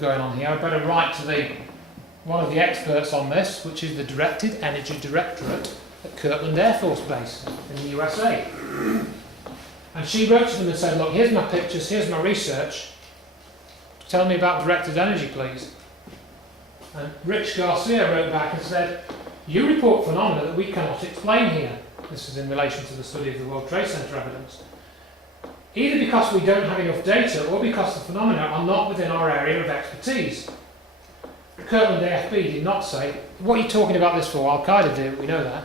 going on here. I better write to one of the experts on this, which is the Directed Energy Directorate at Kirtland Air Force Base in the USA. And she wrote to them and said, look, here's my pictures, here's my research. Tell me about directed energy, please. And Rich Garcia wrote back and said, you report phenomena that we cannot explain here. This is in relation to the study of the World Trade Center evidence. Either because we don't have enough data or because the phenomena are not within our area of expertise. Kirtland AFB did not say, what are you talking about this for? Al-Qaeda did it, we know that.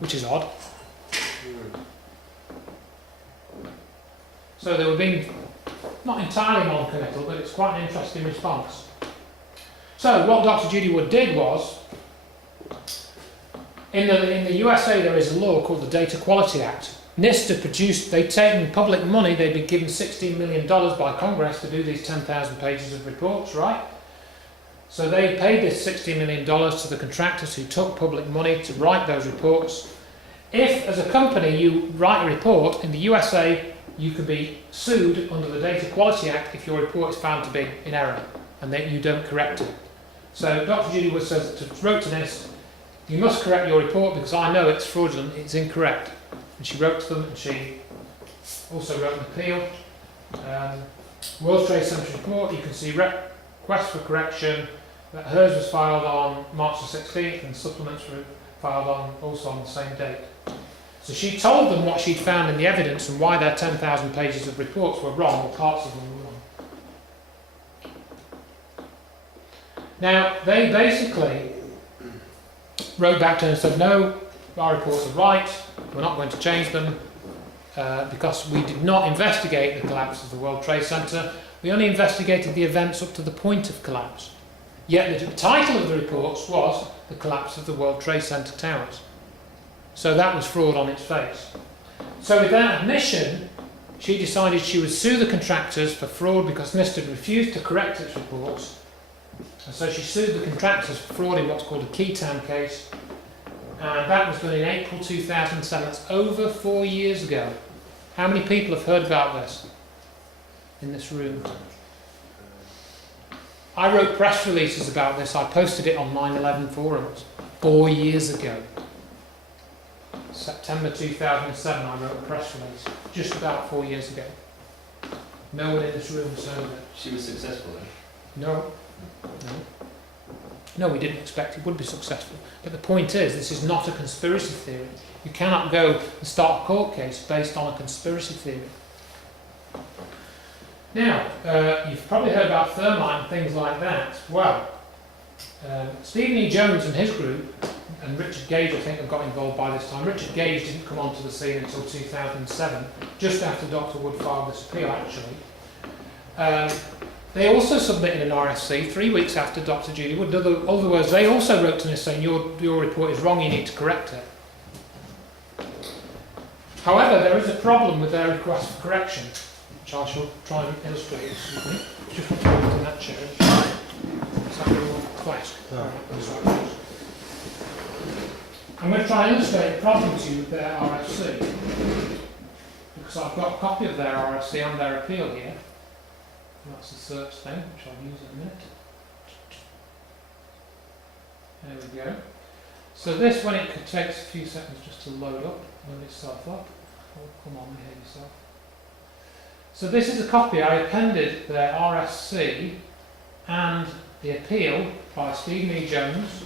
Which is odd. So they were being not entirely non-committal, but it's quite an interesting response. So what Dr. Judy Wood did was, in the USA there is a law called the Data Quality Act. NIST produced, they'd taken public money, they'd been given $16 million by Congress to do these 10,000 pages of reports, right? So they paid this $16 million to the contractors who took public money to write those reports. If, as a company, you write a report in the USA, you can be sued under the Data Quality Act if your report is found to be in error and that you don't correct it. So Dr. Judy Wood says, wrote to NIST, you must correct your report because I know it's fraudulent, it's incorrect. And she wrote to them, and she also wrote an appeal. World Trade Center report, you can see request for correction, that hers was filed on March the 16th and supplements were filed also on the same date. So she told them what she'd found in the evidence and why their 10,000 pages of reports were wrong, or parts of them were wrong. Now, they basically wrote back to her and said, no, our reports are right, we're not going to change them because we did not investigate the collapse of the World Trade Center, we only investigated the events up to the point of collapse. Yet the title of the reports was The Collapse of the World Trade Center Towers. So that was fraud on its face. So with that admission, she decided she would sue the contractors for fraud because NIST had refused to correct its reports. And so she sued the contractors for fraud in what's called a Keytown case. And that was done in April 2007. That's over 4 years ago. How many people have heard about this in this room? I wrote press releases about this. I posted it on 9/11 forums 4 years ago. September 2007, I wrote a press release, just about 4 years ago. No one in this room has heard of it. She was successful then? No. No, we didn't expect it would be successful. But the point is, this is not a conspiracy theory. You cannot go and start a court case based on a conspiracy theory. Now, you've probably heard about thermite and things like that. Well, Stephen E. Jones and his group, and Richard Gage, I think, have got involved by this time. Richard Gage didn't come onto the scene until 2007, just after Dr. Wood filed this appeal, actually. They also submitted an RFC 3 weeks after Dr. Judy Wood. In other words, they also wrote to me saying, your report is wrong, you need to correct it. However, there is a problem with their request for correction, which I shall try and illustrate. Excuse me. Just put it in that chair. Is that your request? I'm going to try and illustrate the problem to you with their RFC, because I've got a copy of their RFC and their appeal here. And that's the search thing, which I'll use in a minute. There we go. So this one, it takes a few seconds just to load up, load itself up. Oh, come on, behave yourself. So this is a copy. I appended their RFC and the appeal by Stephen E. Jones.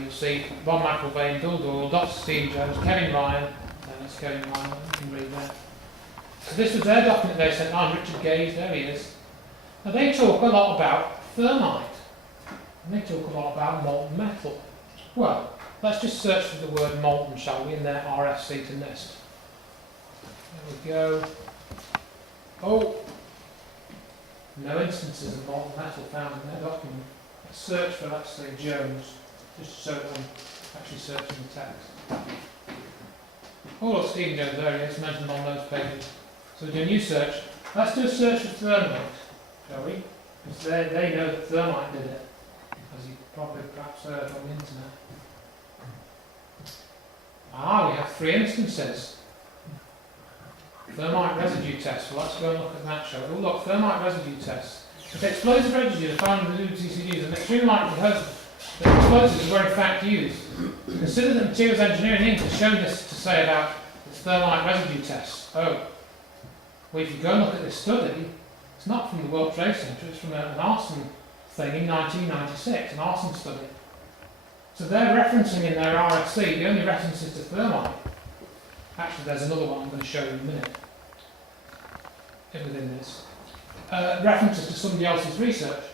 You'll see Bob McIlvaine, Bill Doyle, Dr. Stephen Jones, Kevin Ryan, and it's Kevin Ryan, you can read that. So this was their document they sent. I'm Richard Gage, there he is. Now they talk a lot about thermite, and they talk a lot about molten metal. Well, let's just search for the word molten, shall we, in their RFC to NIST. There we go. Oh, no instances of molten metal found in their document. Let's search for, let's say, Jones, just so that I'm actually searching the text. Oh, look, Stephen Jones, there he is, mentioned on those pages. So we do a new search. Let's do a search for thermite, shall we? Because they know that thermite did it, as you probably perhaps heard on the internet. We have 3 instances. Thermite residue test. Well, let's go and look at that, shall we? Oh, look, thermite residue test. If explosive residues are found in the WTCGs, an extreme likelihood that explosives were in fact used. Consider that Materials Engineering Inc. has shown this to say about its thermite residue tests. Oh, well, if you go and look at this study, it's not from the World Trade Center, it's from an arson thing in 1996, an arson study. So they're referencing in their RFC, the only reference is to thermite. Actually, there's another one I'm going to show you in a minute within this. References to somebody else's research.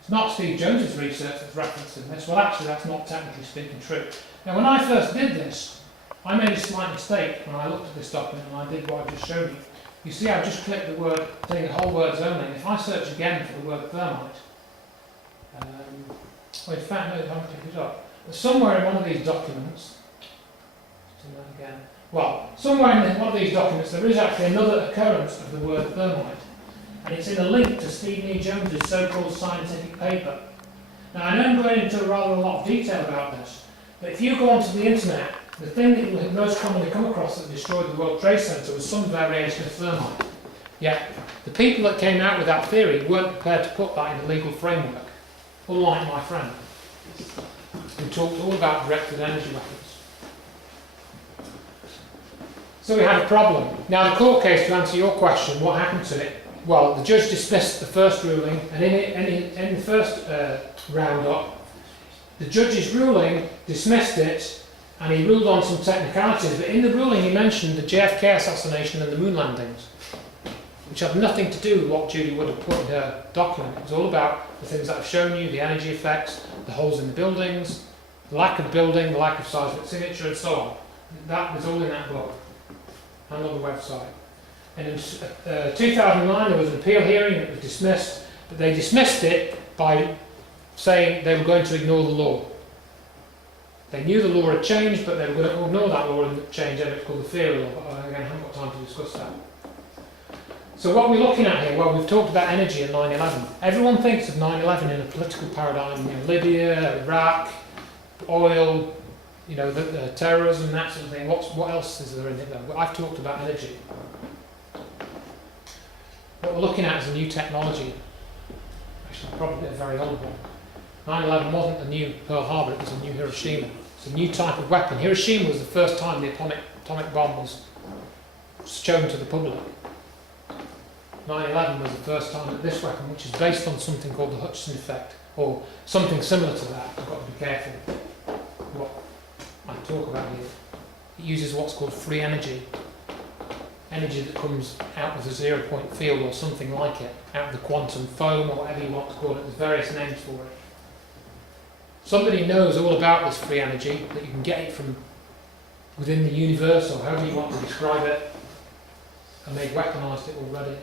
It's not Steve Jones's research that's referenced in this. Well, actually, that's not technically speaking true. Now, when I first did this, I made a slight mistake when I looked at this document and I did what I just showed you. You see, I've just clicked the word, taking the whole words only. And if I search again for the word thermite, well, in fact, no, I haven't picked it up. But somewhere in one of these documents, let's do that again. Well, somewhere in one of these documents, there is actually another occurrence of the word thermite. And it's in a link to Stephen E. Jones's so-called scientific paper. Now, I know I'm going into rather a lot of detail about this, but if you go onto the internet, the thing that you will most commonly come across that destroyed the World Trade Center was some variation of thermite. Yet, the people that came out with that theory weren't prepared to put that in a legal framework, unlike my friend, who talked all about directed energy weapons. So we had a problem. Now, the court case, to answer your question, what happened to it? Well, the judge dismissed the first ruling, and in the first round-up, the judge's ruling dismissed it, and he ruled on some technicalities, but in the ruling he mentioned the JFK assassination and the moon landings, which had nothing to do with what Judy would have put in her document. It was all about the things that I've shown you, the energy effects, the holes in the buildings, the lack of building, the lack of seismic signature, and so on. That was all in that book and on the website. And in 2009 there was an appeal hearing and it was dismissed, but they dismissed it by saying they were going to ignore the law. They knew the law had changed, but they were going to ignore that law and change it. It's called the theory law, but again, I haven't got time to discuss that. So what we're looking at here, well, we've talked about energy and 9/11. Everyone thinks of 9/11 in a political paradigm, you know, Libya, Iraq, oil, you know, the terrorism, that sort of thing. What else is there in it though? Well, I've talked about energy. What we're looking at is a new technology. Actually, probably a very old one. 9/11 wasn't a new Pearl Harbor, it was a new Hiroshima. It's a new type of weapon. Hiroshima was the first time the atomic bomb was shown to the public. 9/11 was the first time that this weapon, which is based on something called the Hutchison effect, or something similar to that, I've got to be careful what I talk about here. It uses what's called free energy. Energy that comes out of the 0-point field or something like it, out of the quantum foam or whatever you want to call it. There's various names for it. Somebody knows all about this free energy, that you can get it from within the universe or however you want to describe it, and they've weaponised it already.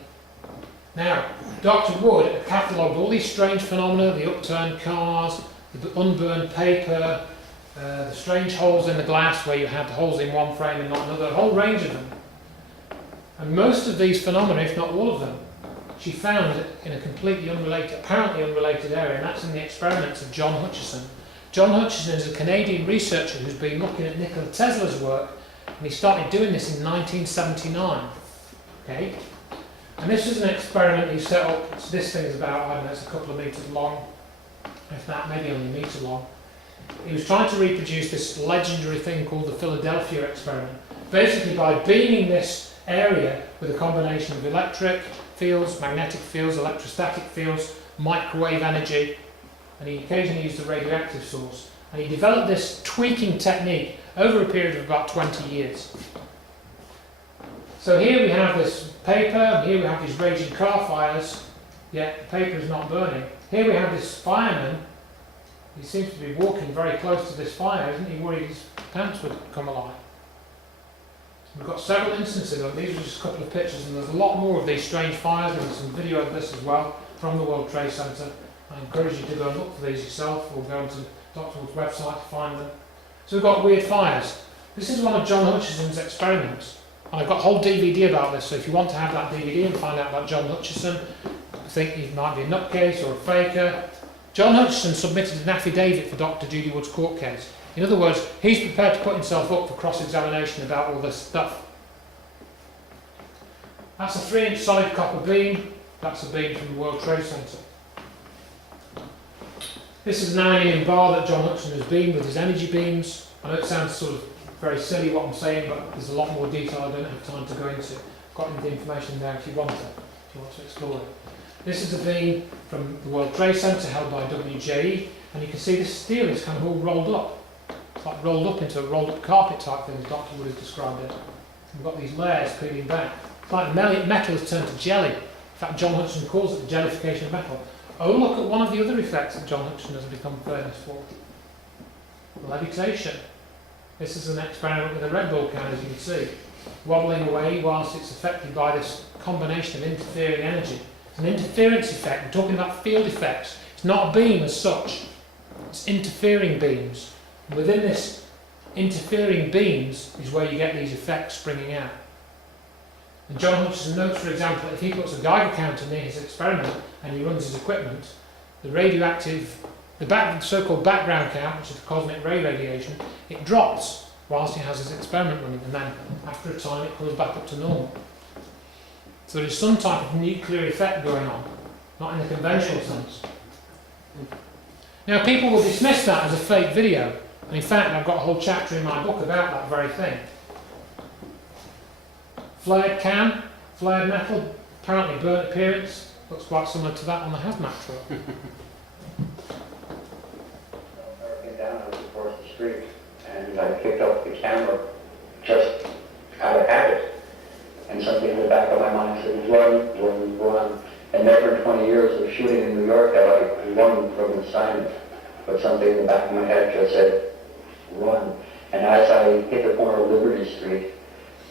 Now, Dr. Wood catalogued all these strange phenomena, the upturned cars, the unburned paper, the strange holes in the glass where you had the holes in one frame and not another, a whole range of them. And most of these phenomena, if not all of them, she found in a completely unrelated, apparently unrelated area, and that's in the experiments of John Hutchison. John Hutchison is a Canadian researcher who's been looking at Nikola Tesla's work, and he started doing this in 1979. Okay? And this is an experiment he set up. This thing is about, I don't know, it's a couple of metres long, if that, maybe only a metre long. He was trying to reproduce this legendary thing called the Philadelphia experiment, basically by beaming this area with a combination of electric fields, magnetic fields, electrostatic fields, microwave energy, and he occasionally used a radioactive source. And he developed this tweaking technique over a period of about 20 years. So here we have this paper, and here we have these raging car fires, yet the paper is not burning. Here we have this fireman. He seems to be walking very close to this fire, isn't he? Worried his pants would come alive. We've got several instances of these are just a couple of pictures, and there's a lot more of these strange fires, and there's some video of this as well from the World Trade Center. I encourage you to go and look for these yourself, or go onto Dr. Wood's website to find them. So we've got weird fires. This is one of John Hutchison's experiments. And I've got a whole DVD about this, so if you want to have that DVD and find out about John Hutchison, I think he might be a nutcase or a faker. John Hutchison submitted an affidavit for Dr. Judy Wood's court case. In other words, he's prepared to put himself up for cross-examination about all this stuff. That's a 3-inch solid copper beam. That's a beam from the World Trade Center. This is an aluminium bar that John Hutchison has beamed with his energy beams. I know it sounds sort of very silly what I'm saying, but there's a lot more detail I don't have time to go into. I've got the information there if you want to explore it. This is a beam from the World Trade Center held by WJE, and you can see this steel is kind of all rolled up. It's like rolled up into a rolled up carpet type thing, as Dr. Wood has described it. We've got these layers peeling back. It's like metal has turned to jelly. In fact, John Hutchison calls it the jellification of metal. Oh, look at one of the other effects that John Hutchison has become famous for. Levitation. This is an experiment with a Red Bull can, as you can see, wobbling away whilst it's affected by this combination of interfering energy. It's an interference effect. We're talking about field effects. It's not a beam as such. It's interfering beams. And within this interfering beams is where you get these effects springing out. And John Hutchison notes, for example, that if he puts a Geiger counter near his experiment and he runs his equipment, the radioactive, the so-called background count, which is the cosmic ray radiation, it drops whilst he has his experiment running, and then after a time it comes back up to normal. So there is some type of nuclear effect going on, not in the conventional sense. Now people will dismiss that as a fake video, and in fact I've got a whole chapter in my book about that very thing. Flared can, flared metal, apparently burnt appearance, looks quite similar to that on the hazmat truck. Came down, I was across the street, and I picked up the camera just out of habit. And something in the back of my mind said, run. And never in 20 years of shooting in New York have I run from an assignment. But something in the back of my head just said, run. And as I hit the corner of Liberty Street,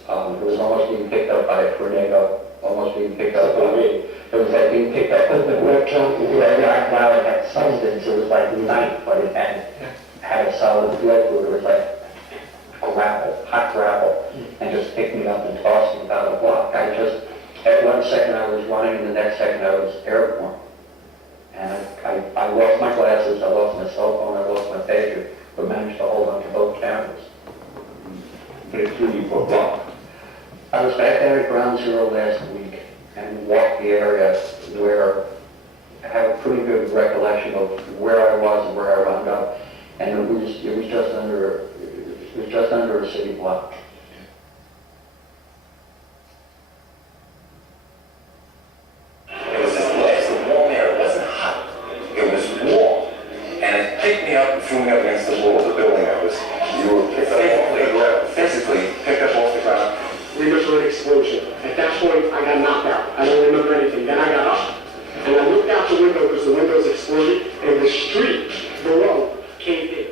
it was almost being picked up by a tornado, almost being picked up by me. It was like being picked up with the whip jump. Now it had substance. It was like night, but it had a solid feel to it. It was like gravel, hot gravel, and just picked me up and tossed me about a block. At 1 second I was running, and the next second I was airborne. And I lost my glasses, I lost my cell phone, I lost my pager, but managed to hold on to both cameras. But it threw you for a block. I was back there at Ground Zero last week and walked the area where I have a pretty good recollection of where I was and where I wound up, and it was just under a city block. It was just nice and warm air. It wasn't hot. It was warm, and it picked me up and threw me up against the wall of the building. You were physically picked up off the ground. We went through an explosion. At that point, I got knocked out. I don't remember anything. Then I got up, and I looked out the window because the windows exploded, and the street below caved in.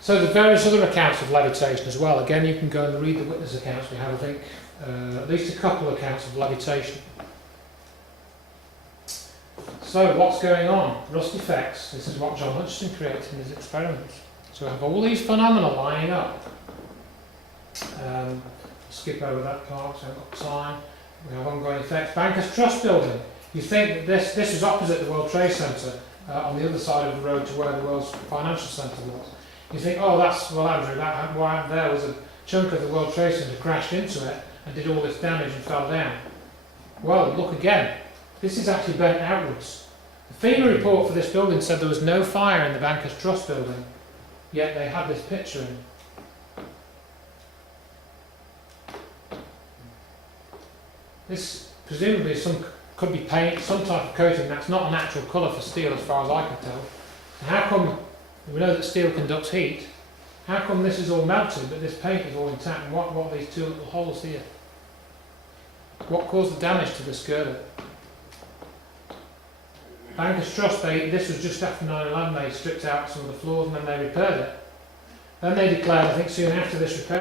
So the various other accounts of levitation as well. Again, you can go and read the witness accounts. We have, I think, at least a couple of accounts of levitation. So what's going on? Rust effects. This is what John Hutchison created in his experiments. So we have all these phenomena lining up. Skip over that part because I haven't got time. We have ongoing effects. Bankers Trust Building. You think that this is opposite the World Trade Center, on the other side of the road to where the world's financial centre was. You think, oh, well, Andrew, what there was a chunk of the World Trade Center crashed into it and did all this damage and fell down. Well, look again. This is actually bent outwards. The FEMA report for this building said there was no fire in the Bankers Trust Building, yet they had this picture in. This presumably could be paint, some type of coating that's not a natural colour for steel as far as I can tell. And how come, we know that steel conducts heat, how come this is all melted but this paint is all intact? And what are these two little holes here? What caused the damage to this girder? Bankers Trust, this was just after 9/11, they stripped out some of the floors and then they repaired it. Then they declared, I think soon after this repair,